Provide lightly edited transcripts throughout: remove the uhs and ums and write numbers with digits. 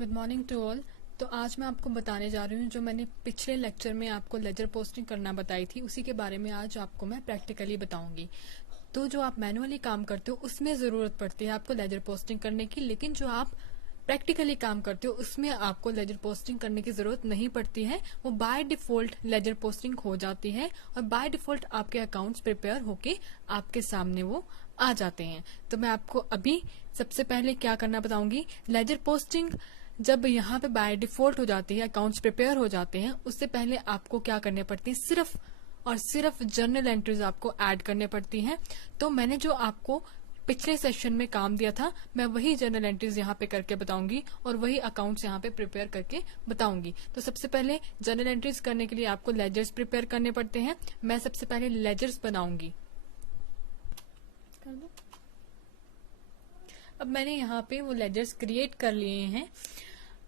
Good morning to all. तो आज मैं आपको बताने जा रही हूँ जो मैंने पिछले लेक्चर में आपको लेजर पोस्टिंग करना बताई थी, उसी के बारे में आज आपको मैं प्रैक्टिकली बताऊंगी। तो जो आप मैनुअली काम करते हो उसमें जरूरत पड़ती है आपको लेजर पोस्टिंग करने की, लेकिन जो आप प्रैक्टिकली काम करते हो उसमें आपको लेजर पोस्टिंग करने की जरूरत नहीं पड़ती है। वो बाय डिफॉल्ट लेजर पोस्टिंग हो जाती है और बाय डिफॉल्ट आपके अकाउंट्स प्रिपेयर होके आपके सामने वो आ जाते हैं। तो मैं आपको अभी सबसे पहले क्या करना बताऊंगी। लेजर पोस्टिंग जब यहाँ पे बाय डिफॉल्ट हो जाती है, अकाउंट्स प्रिपेयर हो जाते हैं, उससे पहले आपको क्या करने पड़ती है, सिर्फ और सिर्फ जर्नल एंट्रीज आपको ऐड करने पड़ती हैं। तो मैंने जो आपको पिछले सेशन में काम दिया था, मैं वही जर्नल एंट्रीज यहाँ पे करके बताऊंगी और वही अकाउंट्स यहाँ पे प्रिपेयर करके बताऊंगी। तो सबसे पहले जर्नल एंट्रीज करने के लिए आपको लेजर्स प्रिपेयर करने पड़ते हैं। मैं सबसे पहले लेजर्स बनाऊंगी। अब मैंने यहाँ पे वो लेजर्स क्रिएट कर लिए हैं।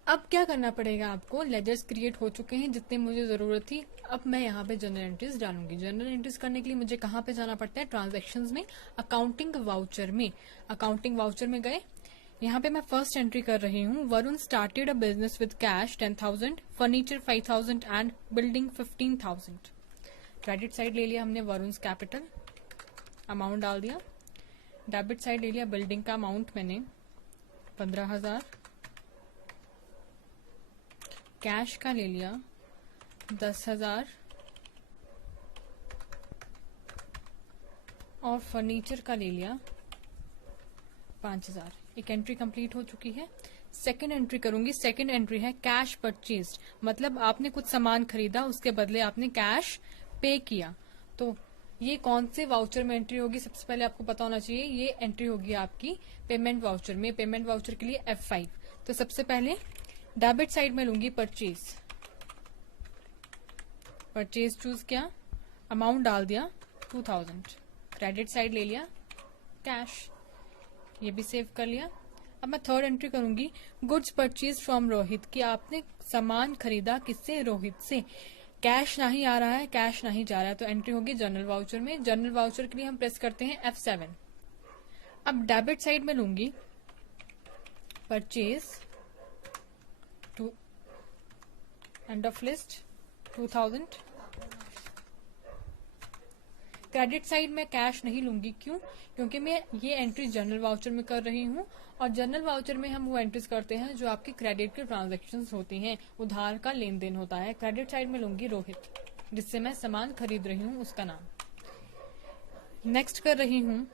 अब क्या करना पड़ेगा आपको, लेजर्स क्रिएट हो चुके हैं जितने मुझे जरूरत थी। अब मैं यहाँ पे जर्नल एंट्रीज डालूंगी। जर्नल एंट्रीज करने के लिए मुझे कहाँ पे जाना पड़ता है, ट्रांजैक्शंस में, अकाउंटिंग वाउचर में। अकाउंटिंग वाउचर में गए, यहाँ पे मैं फर्स्ट एंट्री कर रही हूँ। Varun started a business with cash 10,000, furniture 5,000 and building 15,000। Credit side ले लिया हमने वरुण कैपिटल, अमाउंट डाल दिया। डेबिट साइड ले लिया, बिल्डिंग का अमाउंट मैंने 15,000, कैश का ले लिया 10,000 और फर्नीचर का ले लिया 5,000। एक एंट्री कंप्लीट हो चुकी है। सेकंड एंट्री करूंगी। सेकंड एंट्री है कैश परचेज्ड, मतलब आपने कुछ सामान खरीदा, उसके बदले आपने कैश पे किया। तो ये कौन से वाउचर में एंट्री होगी, सबसे पहले आपको पता होना चाहिए। ये एंट्री होगी आपकी पेमेंट वाउचर में। पेमेंट वाउचर के लिए F5। तो सबसे पहले डेबिट साइड में लूंगी परचेज। परचेज चूज किया, अमाउंट डाल दिया 2,000। क्रेडिट साइड ले लिया कैश, ये भी सेव कर लिया। अब मैं थर्ड एंट्री करूंगी, गुड्स परचेज फ्रॉम रोहित, कि आपने सामान खरीदा किससे, रोहित से। कैश नहीं आ रहा है, कैश नहीं जा रहा है, तो एंट्री होगी जर्नल वाउचर में। जर्नल वाउचर के लिए हम प्रेस करते हैं F7। अब डेबिट साइड में लूंगी purchase to end of list 2,000। Credit side में कैश नहीं लूंगी, क्यों? क्योंकि मैं ये एंट्री जर्नल वाउचर में कर रही हूँ और जर्नल वाउचर में हम वो एंट्रीज करते हैं जो आपकी क्रेडिट के ट्रांजैक्शंस होती हैं, उधार का लेन देन होता है। क्रेडिट साइड में लूंगी रोहित, जिससे मैं सामान खरीद रही हूँ, उसका नाम। नेक्स्ट कर रही हूँ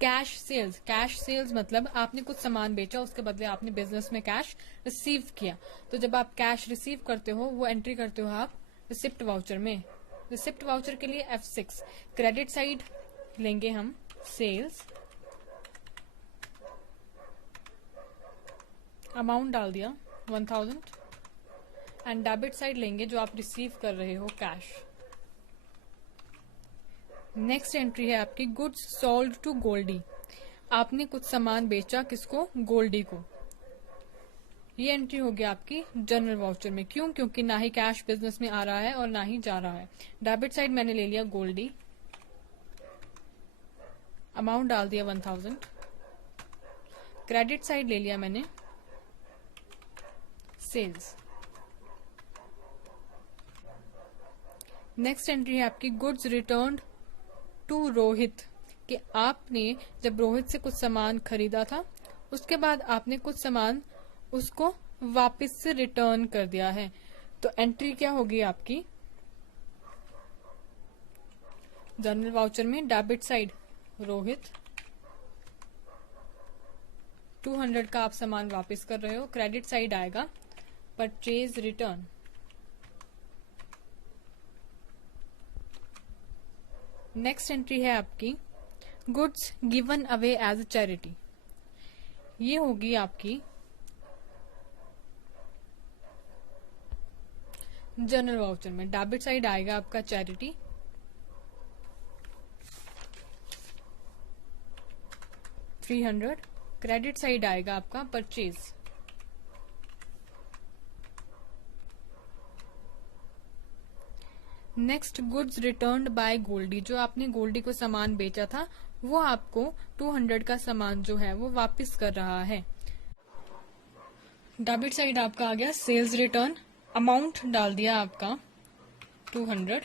कैश सेल्स। कैश सेल्स मतलब आपने कुछ सामान बेचा, उसके बदले आपने बिजनेस में कैश रिसीव किया। तो जब आप कैश रिसीव करते हो, वो एंट्री करते हो आप रिसिप्ट वाउचर में। रिसिप्ट वाउचर के लिए F6। क्रेडिट साइड लेंगे हम सेल्स, अमाउंट डाल दिया 1,000 एंड डेबिट साइड लेंगे जो आप रिसीव कर रहे हो कैश। नेक्स्ट एंट्री है आपकी गुड्स सोल्ड टू गोल्डी। आपने कुछ सामान बेचा, किसको, गोल्डी को। ये एंट्री होगी आपकी जर्नल वाउचर में। क्यों? क्योंकि ना ही कैश बिजनेस में आ रहा है और ना ही जा रहा है। डेबिट साइड मैंने ले लिया गोल्डी, अमाउंट डाल दिया 1,000। क्रेडिट साइड ले लिया मैंने सेल्स। नेक्स्ट एंट्री है आपकी गुड्स रिटर्न्ड टू रोहित, कि आपने जब रोहित से कुछ सामान खरीदा था, उसके बाद आपने कुछ सामान उसको वापस से रिटर्न कर दिया है। तो एंट्री क्या होगी आपकी जर्नल वाउचर में, डेबिट साइड रोहित 200 का आप सामान वापस कर रहे हो। क्रेडिट साइड आएगा परचेज रिटर्न। नेक्स्ट एंट्री है आपकी goods given away as a charity. ये होगी आपकी जर्नल वाउचर में। डेबिट साइड आएगा आपका चैरिटी, 300। क्रेडिट साइड आएगा आपका purchase. Next goods returned by Goldie, जो आपने गोल्डी को सामान बेचा था, वो आपको 200 का सामान जो है वो वापस कर रहा है। डेबिट साइड आपका आ गया सेल्स रिटर्न, अमाउंट डाल दिया आपका 200,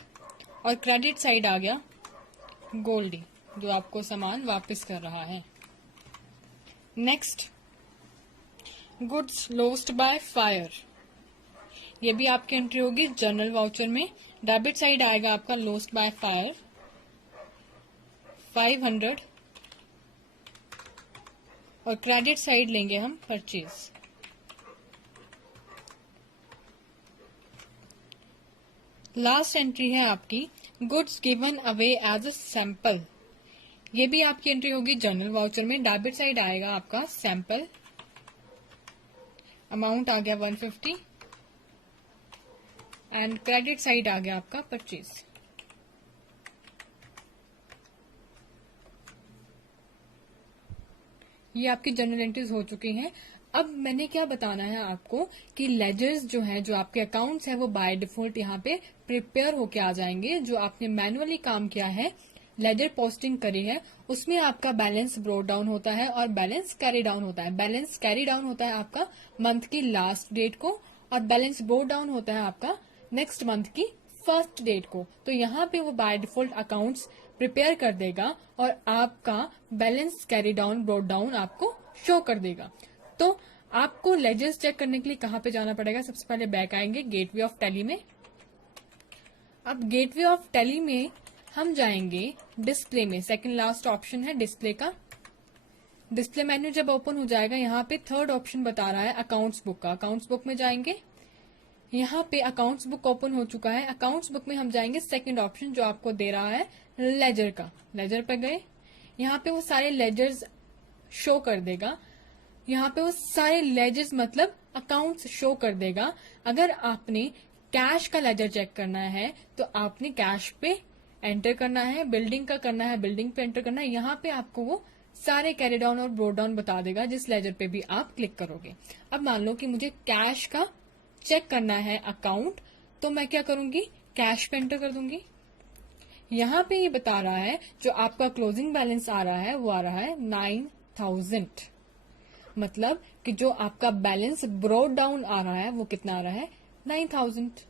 और क्रेडिट साइड आ गया गोल्डी जो आपको सामान वापस कर रहा है। Next, goods lost by fire, ये भी आपकी एंट्री होगी जनरल वाउचर में। डेबिट साइड आएगा आपका लॉस्ट बाय फायर 500, और क्रेडिट साइड लेंगे हम परचेज। लास्ट एंट्री है आपकी goods given away as a sample, ये भी आपकी एंट्री होगी जनरल वाउचर में। डेबिट साइड आएगा आपका सैंपल, अमाउंट आ गया 150, एंड क्रेडिट साइड आ गया आपका परचेज। ये आपकी जनरल एंट्रीज हो चुकी हैं। अब मैंने क्या बताना है आपको कि लेजर्स जो है, जो आपके अकाउंट्स है, वो बाय डिफॉल्ट यहाँ पे प्रिपेयर होके आ जाएंगे। जो आपने मैनुअली काम किया है, लेजर पोस्टिंग करी है, उसमें आपका बैलेंस ब्रोट डाउन होता है और बैलेंस कैरी डाउन होता है। बैलेंस कैरी डाउन होता है आपका मंथ की लास्ट डेट को, और बैलेंस ब्रोट डाउन होता है आपका नेक्स्ट मंथ की फर्स्ट डेट को। तो यहाँ पे वो बाय डिफॉल्ट अकाउंट्स प्रिपेयर कर देगा और आपका balance carry down brought down आपको शो कर देगा। तो आपको लेजर्स चेक करने के लिए कहाँ पे जाना पड़ेगा? सबसे पहले बैक आएंगे गेटवे ऑफ टैली में। अब गेटवे ऑफ टैली में हम जाएंगे डिस्प्ले में, सेकंड लास्ट ऑप्शन है डिस्प्ले का। डिस्प्ले मेन्यू जब ओपन हो जाएगा, यहाँ पे थर्ड ऑप्शन बता रहा है अकाउंट्स बुक का। अकाउंट्स बुक में जाएंगे, यहाँ पे अकाउंट्स बुक ओपन हो चुका है। अकाउंट्स बुक में हम जाएंगे सेकंड ऑप्शन जो आपको दे रहा है लेजर का। लेजर पे गए, यहाँ पे वो सारे लेजर्स शो कर देगा। यहाँ पे वो सारे लेजर्स मतलब अकाउंट्स शो कर देगा। अगर आपने कैश का लेजर चेक करना है तो आपने कैश पे एंटर करना है, बिल्डिंग का करना है बिल्डिंग पे एंटर करना है। यहाँ पे आपको वो सारे कैरी डाउन और ब्रोट डाउन बता देगा जिस लेजर पे भी आप क्लिक करोगे। अब मान लो कि मुझे कैश का चेक करना है अकाउंट, तो मैं क्या करूंगी, कैश पे एंटर कर दूंगी। यहाँ पे ये बता रहा है जो आपका क्लोजिंग बैलेंस आ रहा है वो आ रहा है 9000, मतलब कि जो आपका बैलेंस ब्रोट डाउन आ रहा है वो कितना आ रहा है 9000।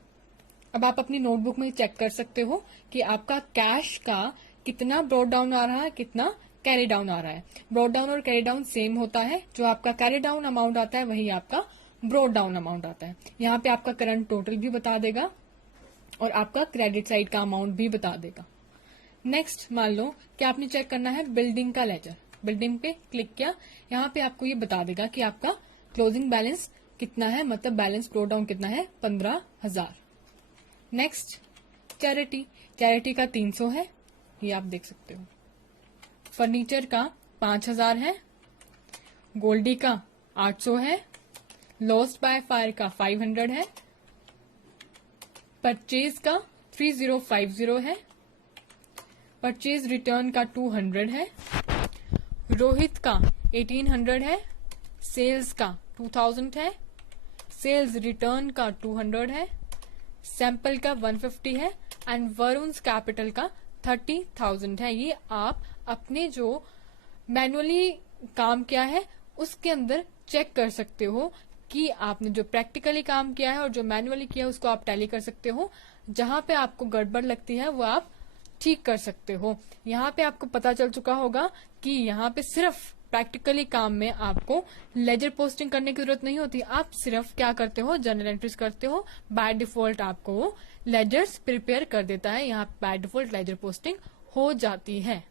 अब आप अपनी नोटबुक में चेक कर सकते हो कि आपका कैश का कितना ब्रोट डाउन आ रहा है, कितना कैरी डाउन आ रहा है। ब्रोट डाउन और कैरी डाउन सेम होता है, जो आपका कैरी डाउन अमाउंट आता है वही आपका ब्रोट डाउन अमाउंट आता है। यहाँ पे आपका करंट टोटल भी बता देगा और आपका क्रेडिट साइड का अमाउंट भी बता देगा। नेक्स्ट, मान लो कि आपने चेक करना है बिल्डिंग का लेजर। बिल्डिंग पे क्लिक किया, यहाँ पे आपको ये बता देगा कि आपका क्लोजिंग बैलेंस कितना है, मतलब बैलेंस ब्रोट डाउन कितना है 15000। Next, charity. चैरिटी का 300 है, ये आप देख सकते हो। फर्नीचर का 5000 है, गोल्डी का 800 है, लॉस्ट बाय फायर का 500 है, परचेज का 3050 है, परचेज रिटर्न का 200 है, रोहित का 1800 है, सेल्स का 2000 है, सेल्स रिटर्न का 200 है, सैंपल का 150 है, एंड वरुण कैपिटल का 30,000 है। ये आप अपने जो मैनुअली काम किया है उसके अंदर चेक कर सकते हो कि आपने जो प्रैक्टिकली काम किया है और जो मैनुअली किया है उसको आप टैली कर सकते हो। जहां पे आपको गड़बड़ लगती है वो आप ठीक कर सकते हो। यहाँ पे आपको पता चल चुका होगा कि यहाँ पे सिर्फ प्रैक्टिकली काम में आपको लेजर पोस्टिंग करने की जरूरत नहीं होती। आप सिर्फ क्या करते हो, जर्नल एंट्रीज करते हो। बाय डिफॉल्ट आपको वो लेजर्स प्रिपेयर कर देता है, यहाँ बाय डिफॉल्ट लेजर पोस्टिंग हो जाती है।